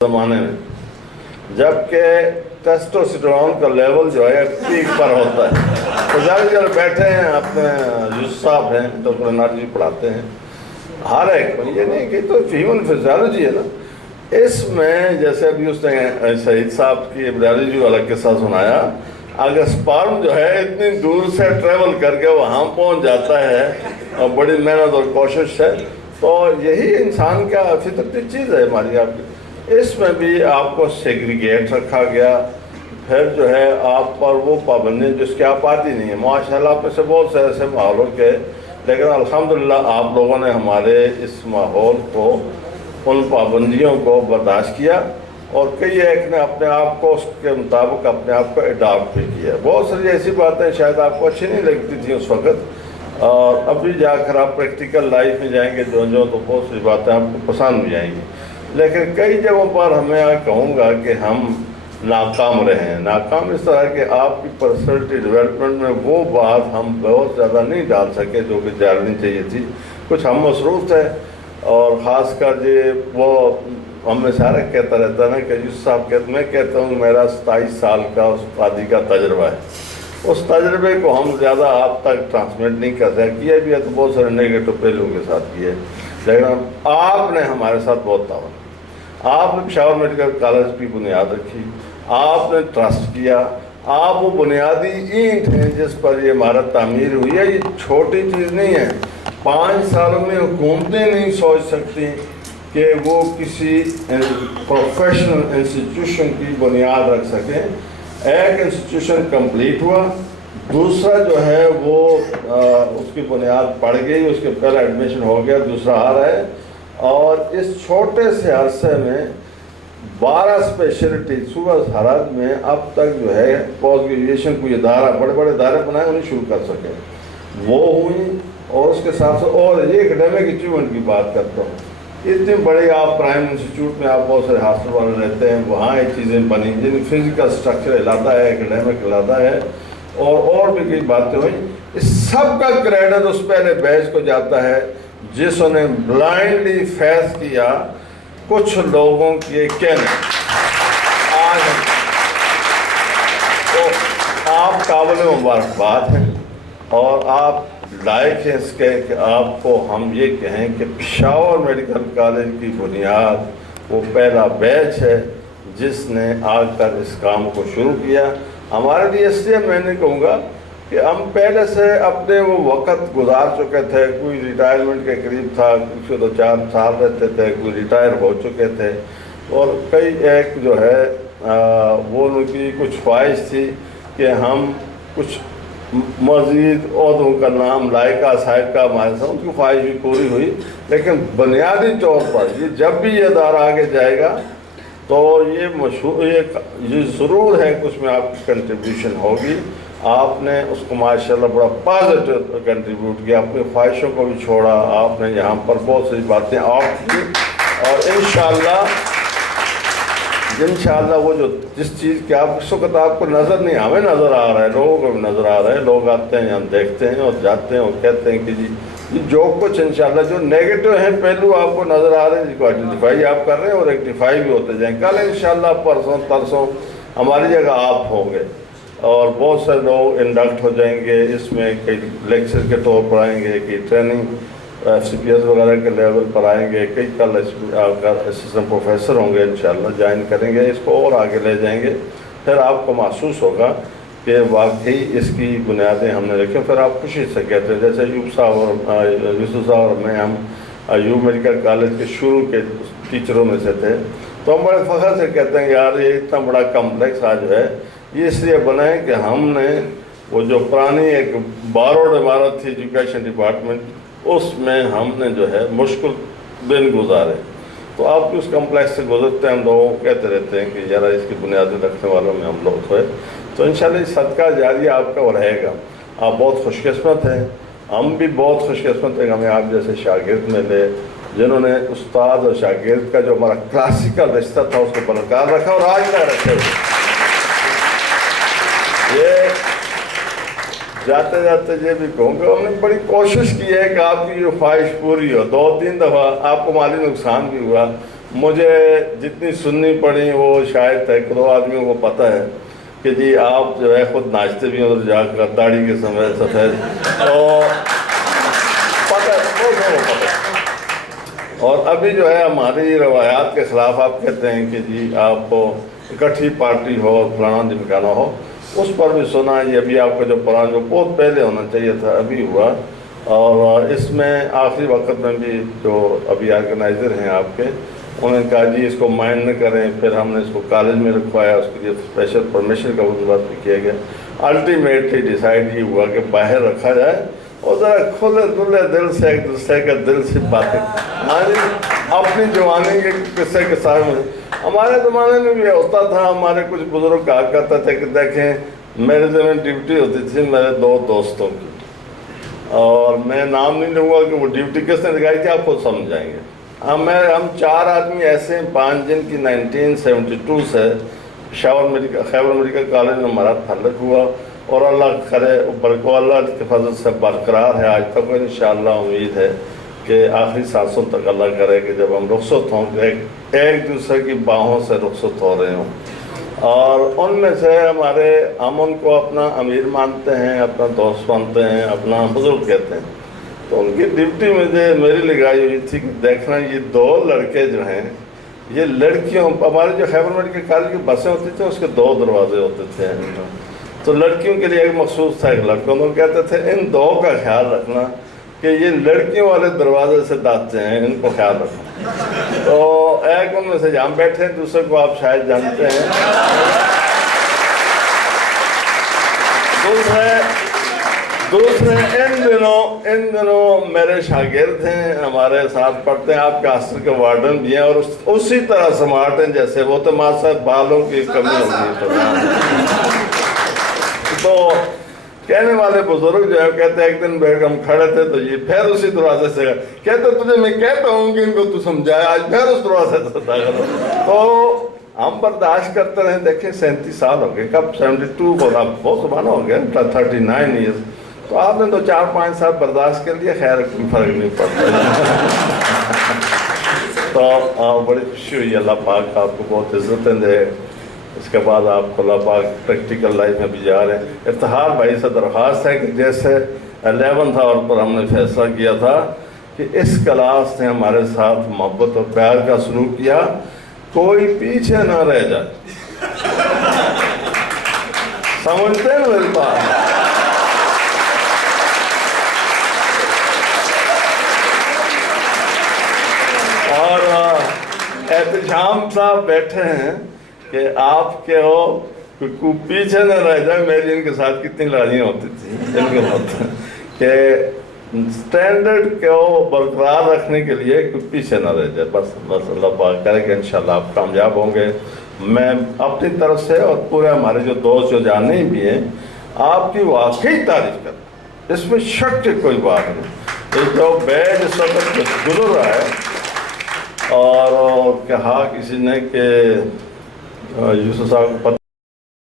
ज़माने में, जबकि टेस्टोस्टेरोन का लेवल जो है पीक पर होता है। तो ज़्यादा बैठे हैं अपने यूसुफ साहब हैं, डॉक्टर एनर्जी पढ़ाते हैं हर एक को, ये नहीं कि तो ह्यूमन फिजियोलॉजी है ना इसमें। जैसे अभी उसने शहीद साहब की बायोलॉजी वाला किस्सा सुनाया, अगर स्पर्म जो है इतनी दूर से ट्रेवल करके वहाँ पहुँच जाता है और बड़ी मेहनत और कोशिश है, तो यही इंसान का फितरती चीज़ है हमारी आपकी। इसमें भी आपको सेग्रीगेट रखा गया, फिर जो है आप पर वो पाबंदी जिसकी आप आती नहीं है। माशाल्लाह में से बहुत से ऐसे माहौलों के, लेकिन अल्हम्दुलिल्लाह आप लोगों ने हमारे इस माहौल को, उन पाबंदियों को बर्दाश्त किया और कई एक ने अपने आप को उसके मुताबिक अपने आप को अडॉप्ट भी किया। बहुत सारी ऐसी बातें शायद आपको अच्छी नहीं लगती थी उस वक़्त, और अभी जाकर आप प्रैक्टिकल लाइफ में जाएंगे जो तो बहुत सारी बातें आपको पसंद भी आएंगी। लेकिन कई जगहों पर हमें कहूँगा कि हम नाकाम रहे हैं। नाकाम इस तरह के आपकी पर्सनैलिटी डेवलपमेंट में वो बात हम बहुत ज़्यादा नहीं डाल सके जो कि डालनी चाहिए थी। कुछ हम मसरूफ़ थे, और ख़ासकर जो वो हमें सारा कहता रहता है ना कि यूसुफ साहब कहते, मैं कहता हूँ मेरा 27 साल का उस्तादी का तजर्बा है। उस तजर्बे को हम ज़्यादा आप तक ट्रांसमिट नहीं कर सकते, किया भी है तो बहुत सारे नेगेटिव पहलुओं के साथ किए, लेकिन आपने हमारे साथ बहुत तावन, आपने पेशावर मेडिकल कॉलेज की बुनियाद रखी, आपने ट्रस्ट किया, आप वो बुनियादी ईंट हैं जिस पर ये इमारत तामीर हुई है। ये छोटी चीज़ नहीं है। 5 सालों में हुकूमतें नहीं सोच सकती कि वो किसी प्रोफेशनल इंस्टीट्यूशन की बुनियाद रख सकें। एक इंस्टीट्यूशन कंप्लीट हुआ, दूसरा जो है वो उसकी बुनियाद पड़ गई, उसके पहले एडमिशन हो गया, दूसरा आ रहा है, और इस छोटे से अरसे में 12 स्पेशलिटी सूबह हरात में अब तक जो है पोस्ट ग्रेजुएशन कोई इदारा, बड़े बड़े इदारे बनाए उन्हें शुरू कर सके, वो हुई। और उसके साथ साथ और ये एकेडमिक अचीवमेंट की बात करता हूँ, इतनी बड़ी आप प्राइम इंस्टीट्यूट में आप बहुत सारे हॉस्टल वाले रहते हैं, वहाँ ये चीज़ें बनी जिन फिजिकल स्ट्रक्चर हिलाता है, एकेडमिक हिलाता है, और भी कई बातें हुई। इस सब का क्रेडिट उस पहले बैच को जाता है जिसने ब्लाइंडली फैस किया कुछ लोगों के कहने। आज तो आप काबिल मुबारकबाद हैं और आप लायक हैं इसके कि आपको हम ये कहें कि पेशावर मेडिकल कॉलेज की बुनियाद वो पहला बैच है जिसने आकर इस काम को शुरू किया। हमारे लिए इसलिए मैंने कहूँगा कि हम पहले से अपने वो वक़्त गुजार चुके थे, कोई रिटायरमेंट के करीब था, कुछ 2-4 साल रहते थे, कोई रिटायर हो चुके थे, और कई एक जो है वो उनकी कुछ ख्वाहिश थी कि हम कुछ मज़ीद औहदों का नाम लायका साहिब का हमारे साथ, उनकी ख्वाहिश भी पूरी हुई। लेकिन बुनियादी तौर पर ये जब भी ये अदारा आगे जाएगा तो ये मशहूर ये ज़रूर है कि उसमें आपकी कंट्रीब्यूशन होगी। आपने उसको माशाल्लाह बड़ा पॉजिटिव कंट्रीब्यूट किया, अपनी ख्वाहिशों को भी छोड़ा, आपने यहाँ पर बहुत सारी बातें ऑफ की, और इंशाअल्लाह वो जो जिस चीज़ की आप इस वक्त आपको नज़र नहीं, हमें नज़र आ रहा है, लोगों को भी नज़र आ रहा है, लोग आते हैं यहाँ देखते हैं और जाते हैं और कहते हैं कि जी ये जो कुछ इंशाअल्लाह जो नेगेटिव हैं पहलू आपको नज़र आ रहे हैं, जिसको आइडेंटिफाई आप कर रहे हैं और रेक्टिफाई भी होते जाएँ। कल इंशाअल्लाह परसों तरसों हमारी जगह आप होंगे और बहुत से लोग इंडक्ट हो जाएंगे, इसमें कई लेक्चर के तौर पर आएंगे, कई ट्रेनिंग CPS वगैरह के लेवल पर आएंगे, कई कल असिस्टेंट प्रोफेसर होंगे, इंशाअल्लाह ज्वाइन करेंगे, इसको और आगे ले जाएंगे। फिर आपको महसूस होगा कि वाकई इसकी बुनियादें हमने रखी। फिर आप खुशी से कहते हैं, जैसे यूसुफ साहब और मैं, हम अयूब मेडिकल कॉलेज के शुरू के टीचरों में से थे, तो हम बड़े फ़ख्र से कहते हैं यार ये इतना बड़ा कम्प्लेक्स आज है, ये इसलिए बना है कि हमने वो जो पुरानी एक बारोड इमारत थी एजुकेशन डिपार्टमेंट, उसमें हमने जो है मुश्किल दिन गुजारे। तो आप उस कम्प्लेक्स से गुजरते हैं, हम लोगों को कहते रहते हैं कि यार इसकी बुनियादें रखने वालों में हम लोग थे। तो इंशाअल्लाह सदका जारिया आपका वो रहेगा। आप बहुत खुशकिस्मत हैं, हम भी बहुत खुशकिस्मत हैं, हमें आप जैसे शागिर्द मिले जिन्होंने उस्ताद और शागिर्द का जो हमारा क्लासिकल रिश्ता था उसको बरकरार रखा और आज तक रखे हुए। ये जाते जाते ये भी कहूँगा हमने बड़ी कोशिश की है कि आपकी जो ख्वाहिश पूरी हो। 2-3 दफ़ा आपको माली नुकसान भी हुआ, مجھے جتنی سننی پڑی وہ شاید ایک دو آدمیوں کو پتہ ہے کہ جی آپ جو ہے خود ناچتے بھی ہیں ادھر جا کر داڑھی کے سمے سفید، تو پتہ ہے۔ اور ابھی جو ہے ہماری روایات کے خلاف آپ کہتے ہیں کہ جی آپ اکٹھی پارٹی ہو، فلانا ڈمکانا ہو، اس پر بھی سنا ہے۔ یہ ابھی آپ کا جو پلان جو بہت پہلے ہونا چاہیے تھا ابھی ہوا، اور اس میں آخری وقت میں بھی جو ابھی آرگنائزر ہیں آپ کے، انہوں نے کہا جی اس کو مائنڈ نہ کریں، پھر ہم نے اس کو کالج میں رکھوایا، اس کے لیے اسپیشل پرمیشن کا بندوبست بھی کیا گیا۔ الٹیمیٹلی ڈیسائیڈ یہ ہوا کہ باہر رکھا جائے اور ذرا کھلے دلے دل سے ایک دوسرے کے دل سے باتیں، اپنی جوانی کے قصے کے ساتھ میں۔ ہمارے زمانے میں بھی ہوتا تھا، ہمارے کچھ بزرگ کہا کرتے تھے کہ دیکھیں میرے زمین ڈیوٹی ہوتی تھی میرے دو دوستوں کی، اور میں نام نہیں لوں گا کہ وہ ڈیوٹی کس نے دکھائی تھی، آپ خود سمجھ جائیں گے۔ ہم 4 آدمی ایسے ہیں، 5 جن کی 1972 سے خیبر میڈیکل کالج میں ہمارا تعلق ہوا، اور اللہ کرے برکو اللہ کے فضل سے برقرار ہے آج تک، انشاءاللہ امید ہے کہ آخری سانسوں تک اللہ کرے کہ جب ہم رخصت ہوں ایک دوسرے کی باہوں سے رخصت ہو رہے ہوں۔ اور ان میں سے ہم ان کو اپنا امیر مانتے ہیں، اپنا دوست مانتے ہیں، اپنا بزرگ کہتے ہیں۔ تو ان کی ڈیوٹی مجھے میری لگائی ہوئی تھی کہ دیکھنا یہ 2 لڑکے جو ہیں، یہ لڑکیوں، ہمارے جو خیبر میڈیکل کالج کی بسیں ہوتی تھیں اس کے 2 دروازے ہوتے تھے، تو لڑکیوں کے لیے ایک مخصوص تھا، ایک لڑکوں کو کہتے تھے ان 2 کا خیال رکھنا کہ یہ لڑکیوں والے دروازے سے داختے ہیں، ان کو خیال رکھنا۔ تو ایک ان میں سے جہاں بیٹھے ہیں، دوسرے کو آپ شاید جانتے ہیں، دوسرے ان دنوں میرے شاگرد ہیں، ہمارے ساتھ پڑھتے ہیں، آپ کے ہاسٹل کے وارڈن بھی ہیں، اور اسی طرح سمارٹ ہیں جیسے وہ، تو ماں صاحب بالوں کی کمی ہوگی تو کہنے والے بزرگ جو ہے کہتے ہیں ایک دن بیٹھ ہم کھڑے تھے تو یہ پھر اسی دروازے سے کہتے تجھے میں کہتا ہوں کہ ان کو تو سمجھایا، آج پھر اس دروازے سے داخل ہو۔ تو ہم برداشت کرتے رہے، دیکھیں 37 سال ہو گئے، کب 72 بہت زمانہ ہو گیا، 39 ایئرز، تو آپ نے تو 4-5 سال برداشت کر لیا، خیر کوئی فرق نہیں پڑتا۔ تو بڑی خوشی ہوئی، اللہ پاک آپ کو بہت عزتیں دے۔ اس کے بعد آپ کو اللہ پاک پریکٹیکل لائف میں بھی جا رہے ہیں۔ افتخار بھائی سے درخواست ہے کہ جیسے 11th آور پر ہم نے فیصلہ کیا تھا کہ اس کلاس نے ہمارے ساتھ محبت اور پیار کا سلوک کیا، کوئی پیچھے نہ رہ جائے، سمجھتے ہیں میری بات؟ اور احتشام صاحب بیٹھے ہیں کہ آپ کے ہو کوئی پیچھے نہ رہ جائے۔ میری ان کے ساتھ کتنی لڑائیاں ہوتی تھیں ان کے ساتھ کہ سٹینڈرڈ کو برقرار رکھنے کے لیے کوئی پیچھے نہ رہ جائے، بس اللہ پاک کرے کہ انشاءاللہ آپ کامیاب ہوں گے۔ میں اپنی طرف سے اور پورے ہمارے جو دوست جو جانے بھی ہیں، آپ کی واقعی تعریف کرتا ہوں، اس میں شک کی کوئی بات نہیں۔ یہ جو بیج اس وقت گزر رہا ہے، اور کہا کسی نے کہ یوسف صاحب کو